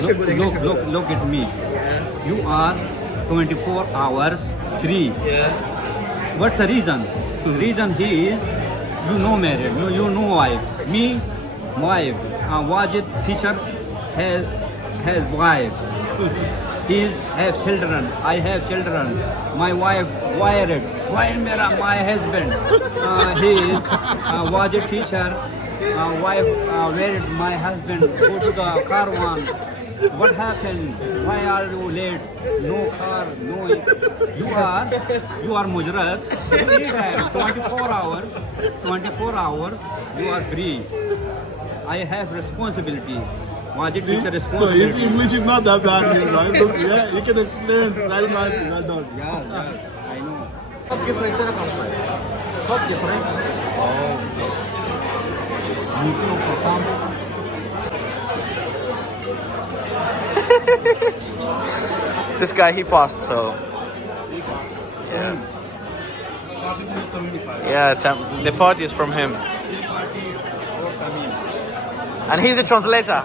Look at me. You are 24 hours free. Yeah. What's the reason? The reason he is, you know married, no, you know wife. Me, wife. Wajid teacher has wife. He have children. I have children. My wife wired. Why my husband? He is Wajid teacher. Wife married my husband. Go to the caravan. What happened? Why are you late? No car, no. You are mujrak. You need have 24 hours. 24 hours. You are free. I have responsibility. Wajid teacher So responsibility. his English is not that bad. Look, yeah, he can explain very nicely. Well done. Yeah, I know. Top difference na kamay. Top difference. This guy, he passed, so. Yeah. Yeah, the party is from him. And he's a translator.